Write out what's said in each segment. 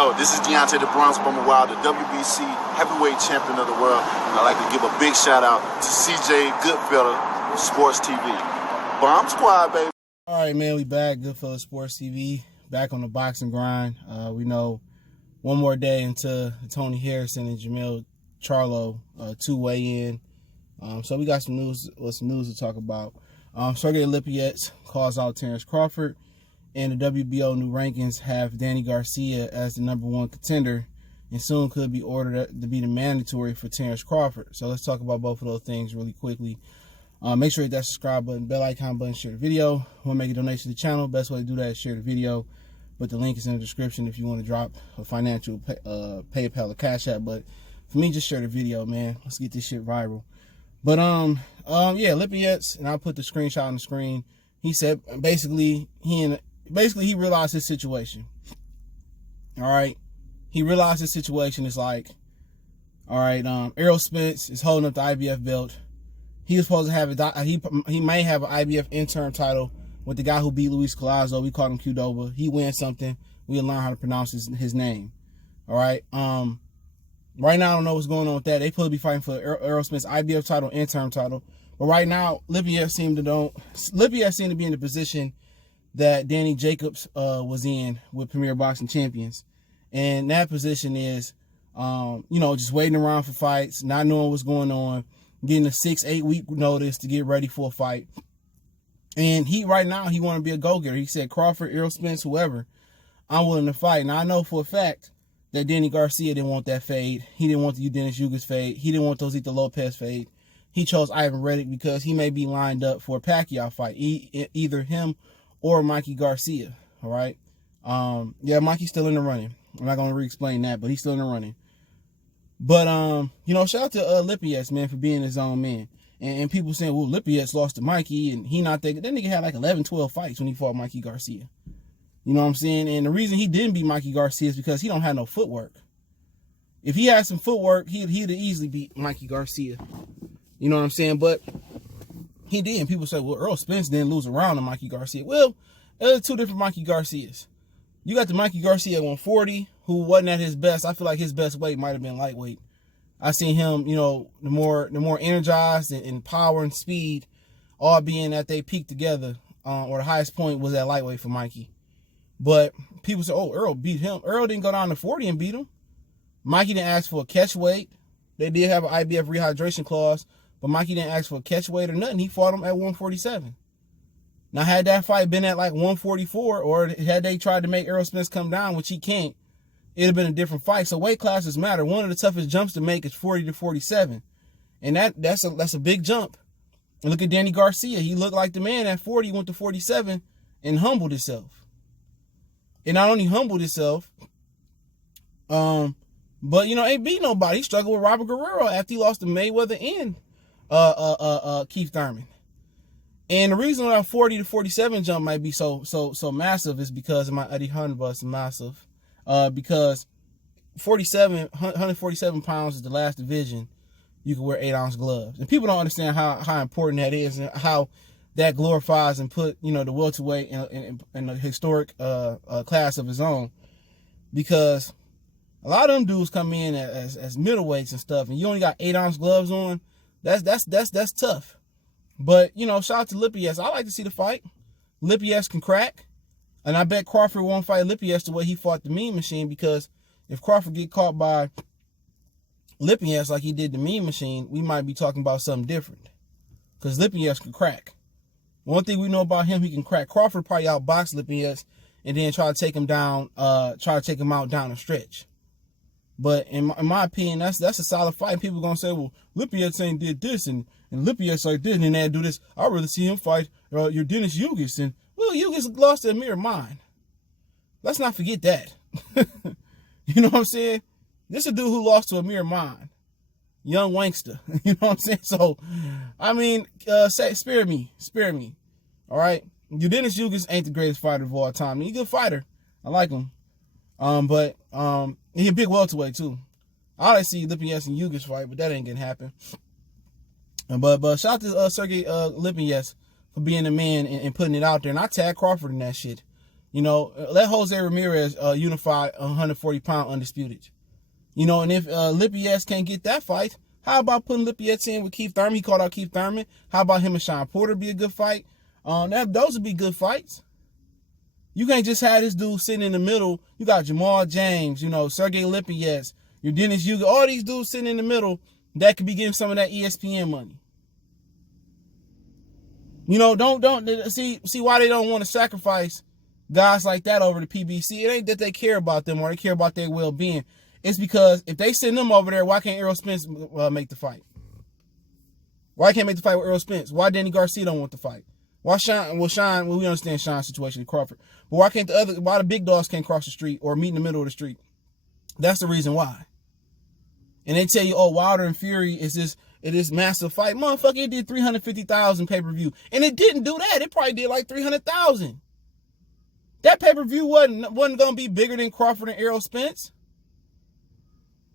Yo, this is Deontay the Bronx Bomber Wild, the WBC heavyweight champion of the world. And I'd like to give a big shout out to CJ Goodfella of Sports TV. Bomb Squad, baby. All right, man, we back. Goodfella Sports TV, back on the boxing grind. We know one more day until Tony Harrison and Jamil Charlo two-way in. So we got some news to talk about. Sergey Lipinets calls out Terence Crawford, and the WBO new rankings have Danny Garcia as the #1 contender, and soon could be ordered to be the mandatory for Terence Crawford. So let's talk about both of those things really quickly. Make sure you hit that subscribe button, bell icon button, share the video. Want to make a donation to the channel? Best way to do that is share the video, but the link is in the description if you want to drop a financial PayPal or Cash App. But for me, just share the video, man. Let's get this shit viral. But yeah, Lipinets, and I'll put the screenshot on the screen. He said basically he realized his situation. All right, he realized his situation is like, all right, Errol Spence is holding up the IBF belt. He was supposed to have he may have an IBF interim title with the guy who beat Luis Collazo. We called him Qdoba. He wins something. We'll learn how to pronounce his name. All right. Right now, I don't know what's going on with that. They supposed to be fighting for Errol Spence IBF title, interim title. But right now, Lipinets seemed to be in the position that Danny Jacobs was in with Premier Boxing Champions. And that position is, just waiting around for fights, not knowing what's going on, getting a 6-8 week notice to get ready for a fight. And right now, he want to be a go-getter. He said, Crawford, Errol Spence, whoever, I'm willing to fight. Now, I know for a fact that Danny Garcia didn't want that fade. He didn't want the Dennis Yugas fade. He didn't want those Zita Lopez fade. He chose Ivan Reddick because he may be lined up for a Pacquiao fight, either him or Mikey Garcia. All right. Yeah, Mikey's still in the running. I'm not going to re-explain that, but he's still in the running. But, shout out to Lipinets, man, for being his own man. And people saying, well, Lipinets lost to Mikey, and he not thinking. That nigga had like 11, 12 fights when he fought Mikey Garcia. You know what I'm saying? And the reason he didn't beat Mikey Garcia is because he don't have no footwork. If he had some footwork, he'd easily beat Mikey Garcia. You know what I'm saying? But he didn't. People say, well, Errol Spence didn't lose around to Mikey Garcia. Well, there's two different Mikey Garcias. You got the Mikey Garcia at 140, who wasn't at his best. I feel like his best weight might have been lightweight. I seen him, the more energized and power and speed, all being at they peak together, or the highest point was at lightweight for Mikey. But people say, oh, Errol beat him. Errol didn't go down to 40 and beat him. Mikey didn't ask for a catch weight. They did have an IBF rehydration clause, but Mikey didn't ask for a catch weight or nothing. He fought him at 147. Now, had that fight been at like 144, or had they tried to make Errol Spence come down, which he can't, it'd have been a different fight. So weight classes matter. One of the toughest jumps to make is 40 to 47. And that's a big jump. And look at Danny Garcia. He looked like the man at 40, went to 47 and humbled himself. And not only humbled himself, but ain't beat nobody. He struggled with Robert Guerrero after he lost to Mayweather and Keith Thurman. And the reason why 40 to 47 jump might be so massive is because of my Eddie Hunter bus massive. Because 147 pounds is the last division you can wear 8-ounce gloves. And people don't understand how important that is and how that glorifies and put, the welterweight in a historic class of his own. Because a lot of them dudes come in as middleweights and stuff, and you only got 8-ounce gloves on. That's tough. But, shout out to Lipinets. I like to see the fight. Lipinets can crack. And I bet Crawford won't fight Lipinets the way he fought the Mean Machine, because if Crawford get caught by Lipinets like he did the Mean Machine, we might be talking about something different. Because Lipinets can crack. One thing we know about him, he can crack. Crawford probably outbox Lipinets and then try to take him down, try to take him out down the stretch. But in my opinion, that's a solid fight. People gonna say, well, Lipinets ain't did this and Lipinets like this and they do this. I'd rather see him fight your Dennis Yugas. And well, Yugas lost to Amir Mine. Let's not forget that. You know what I'm saying? This is a dude who lost to Amir Mine. Young wankster. You know what I'm saying? So, I mean, spare me. All right? Dennis Yugas ain't the greatest fighter of all time. He's a good fighter. I like him. But he's a big welterweight too. I like to see Lipinets and Yugas fight, but that ain't gonna happen. But shout out to Sergey Lipinets for being the man and putting it out there. And I tag Crawford in that shit. You know, let Jose Ramirez unify 140-pound undisputed. You know, and if Lipinets can't get that fight, how about putting Lipinets in with Keith Thurman? He called out Keith Thurman. How about him and Sean Porter be a good fight? Those would be good fights. You can't just have this dude sitting in the middle. You got Jamal James, you know, Sergey Lipinets, your Dennis Yuga, all these dudes sitting in the middle that could be getting some of that ESPN money. You know, don't see why they don't want to sacrifice guys like that over to PBC. It ain't that they care about them or they care about their well-being. It's because if they send them over there, why can't Errol Spence make the fight? Why can't make the fight with Errol Spence? Why Danny Garcia don't want the fight? Why Sean? Well, we understand Sean's situation in Crawford, but why the big dogs can't cross the street or meet in the middle of the street? That's the reason why. And they tell you, oh, Wilder and Fury is this massive fight. Motherfucker, it did 350,000 pay-per-view. And it didn't do that. It probably did like 300,000. That pay-per-view wasn't going to be bigger than Crawford and Errol Spence.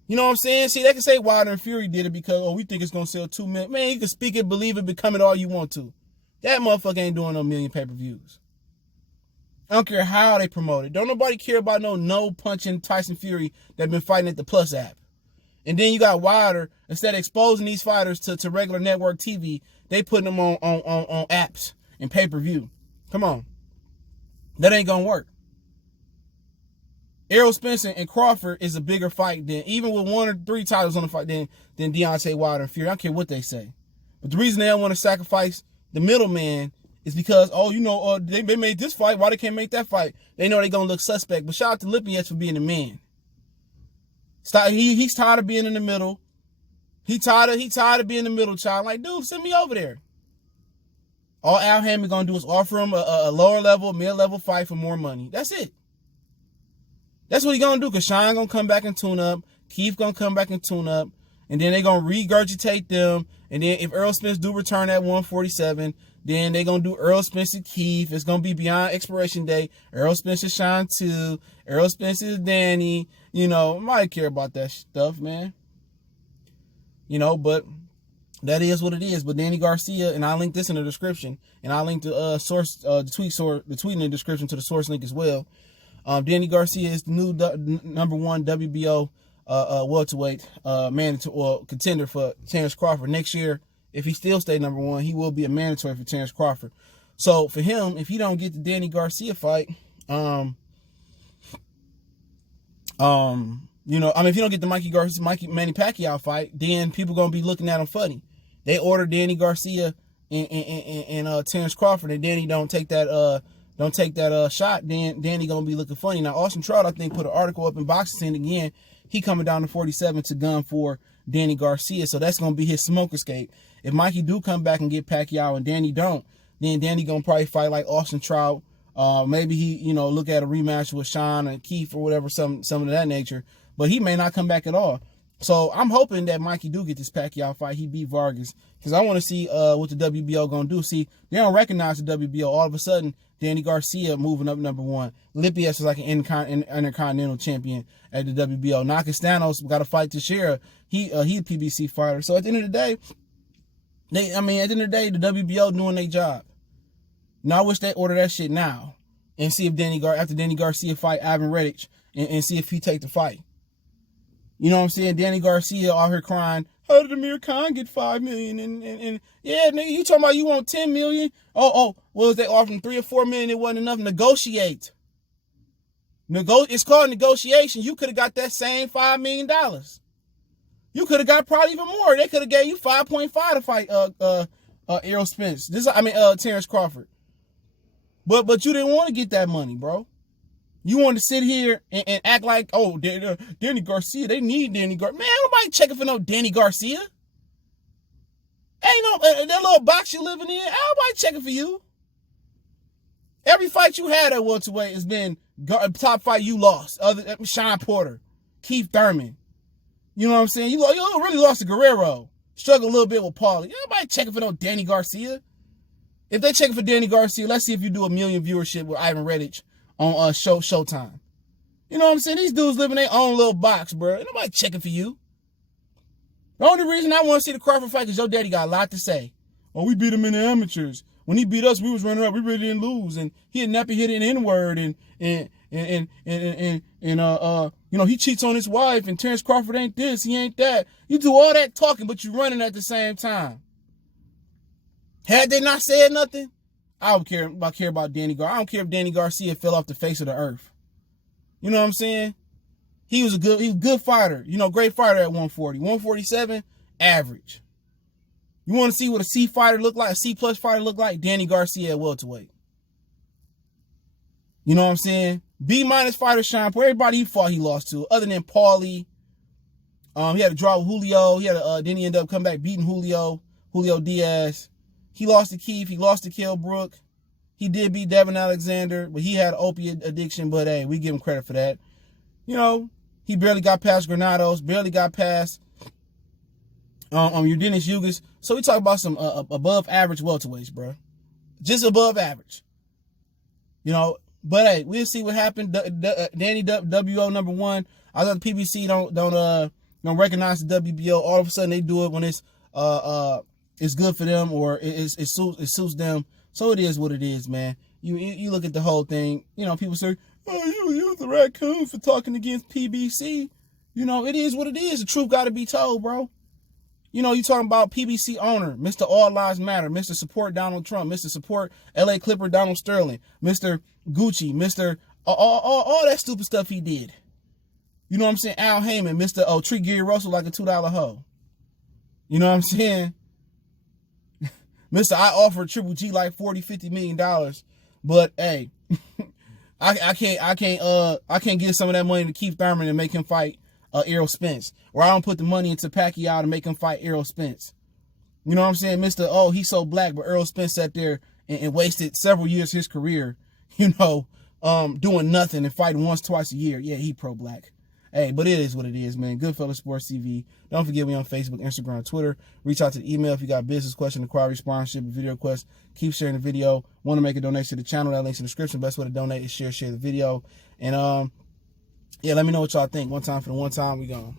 You know what I'm saying? See, they can say Wilder and Fury did it because, oh, we think it's going to sell 2 million. Man, you can speak it, believe it, become it all you want to. That motherfucker ain't doing no million pay-per-views. I don't care how they promote it. Don't nobody care about no punching Tyson Fury that been fighting at the Plus app. And then you got Wilder, instead of exposing these fighters to regular network TV, they putting them on apps and pay-per-view. Come on. That ain't gonna work. Errol Spence and Crawford is a bigger fight than, even with 1 or 3 titles on the fight, than Deontay Wilder and Fury. I don't care what they say. But the reason they don't want to sacrifice the middleman is because, oh, you know, they made this fight. Why they can't make that fight? They know they're going to look suspect. But shout out to Lipinets for being the man. He's tired of being in the middle. He tired of being in the middle, child. Like, dude, send me over there. All Al Hammond going to do is offer him a lower level, mid-level fight for more money. That's it. That's what he going to do, because Sean going to come back and tune up. Keith going to come back and tune up. And then they're going to regurgitate them. And then if Errol Spence do return at 147, then they're going to do Errol Spence and Keith. It's going to be beyond expiration date. Errol Spence is Sean 2. Errol Spence is Danny. You know, nobody care about that stuff, man. You know, but that is what it is. But Danny Garcia, and I'll link this in the description. And I'll link the tweet in the description to the source link as well. Danny Garcia is the new number 1 WBO welterweight contender for Terence Crawford next year. If he still stay number 1, he will be a mandatory for Terence Crawford. So for him, if he don't get the Danny Garcia fight, you know, I mean, if you don't get the Manny Pacquiao fight, then people gonna be looking at him funny. They order Danny Garcia and Terence Crawford, and Danny don't take that shot, then Danny gonna be looking funny. Now, Austin Trout, I think, put an article up in Boxing Scene again. He coming down to 47 to gun for Danny Garcia, so that's gonna be his smoke escape. If Mikey do come back and get Pacquiao and Danny don't, then Danny gonna probably fight like Austin Trout. Maybe he, you know, look at a rematch with Sean and Keith or whatever, some of that nature. But he may not come back at all. So I'm hoping that Mikey do get this Pacquiao fight. He beat Vargas, because I want to see what the WBO gonna do. See, they don't recognize the WBO. All of a sudden, Danny Garcia moving up number 1. Lipinets is like an intercontinental champion at the WBO. Nakastanos got a fight to share. He a PBC fighter. So at the end of the day, the WBO doing their job. Now I wish they order that shit now and see if after Danny Garcia fight Ivan Reddick and see if he take the fight. You know what I'm saying? Danny Garcia out here crying, how did Amir Khan get $5 million? And yeah, nigga, you talking about you want $10 million? What was they offering $3 or $4 million? It wasn't enough. Negotiate. It's called negotiation. You could have got that same $5 million. You could have got probably even more. They could have gave you 5.5 to fight Errol Spence. Terence Crawford. But you didn't want to get that money, bro. You want to sit here and act like, oh, Danny Garcia, they need Danny Garcia. Man, nobody checking for no Danny Garcia. Ain't no, that little box you living in, nobody checking for you. Every fight you had at welterweight has been top fight you lost. Other Sean Porter, Keith Thurman. You know what I'm saying? You really lost to Guerrero. Struggled a little bit with Paulie. Nobody checking for no Danny Garcia. If they checking for Danny Garcia, let's see if you do 1 million viewership with Ivan Reddick on Showtime. You know what I'm saying? These dudes live in their own little box, bro. Ain't nobody checking for you. The only reason I want to see the Crawford fight is your daddy got a lot to say. Oh, we beat him in the amateurs. when he beat us, we was running up. We really didn't lose. And he had nappy hit an N-word and he cheats on his wife and Terence Crawford ain't this, he ain't that. You do all that talking, but you running at the same time. Had they not said nothing, I don't care about Danny Garcia. I don't care if Danny Garcia fell off the face of the earth. You know what I'm saying? He was a good fighter. Great fighter at 140. 147, average. You want to see what a C fighter look like, a C plus fighter look like? Danny Garcia at welterweight. You know what I'm saying? B minus fighter Sean Paul. Everybody he fought, he lost to, other than Paulie. He had a draw with Julio. Then he ended up coming back beating Julio Diaz. He lost to Keith. He lost to Kell Brook. He did beat Devin Alexander, but he had opiate addiction. But hey, we give him credit for that. He barely got past Granados, barely got past Urdenis Yugas. So we talk about some above average welterweights, bro. Just above average. But hey, we'll see what happened. Danny WO #1. I thought the PBC don't recognize the WBO. All of a sudden they do it when it's good for them or it suits them. So it is what it is, man. You look at the whole thing. People say, "Oh, you're the raccoon for talking against PBC." It is what it is. The truth got to be told, bro. You talking about PBC owner, Mr. All Lives Matter, Mr. Support Donald Trump, Mr. Support LA Clipper Donald Sterling, Mr. Gucci, Mr. All that stupid stuff he did. You know what I'm saying? Al Heyman, Mr. Treat Gary Russell like a $2 hoe. You know what I'm saying? Mr. I offered Triple G like $40-50 million, but hey, I can't give some of that money to Keith Thurman and make him fight Errol Spence, or I don't put the money into Pacquiao to make him fight Errol Spence. You know what I'm saying? Mr. He's so black, but Errol Spence sat there and wasted several years of his career, doing nothing and fighting once, twice a year. Yeah, he pro-black. Hey, but it is what it is, man. Goodfellas Sports TV. Don't forget me on Facebook, Instagram, Twitter. Reach out to the email if you got business question, inquiry, sponsorship, video request. Keep sharing the video. Want to make a donation to the channel? That link's in the description. Best way to donate is share the video. And yeah, let me know what y'all think. One time for the one time. We gone.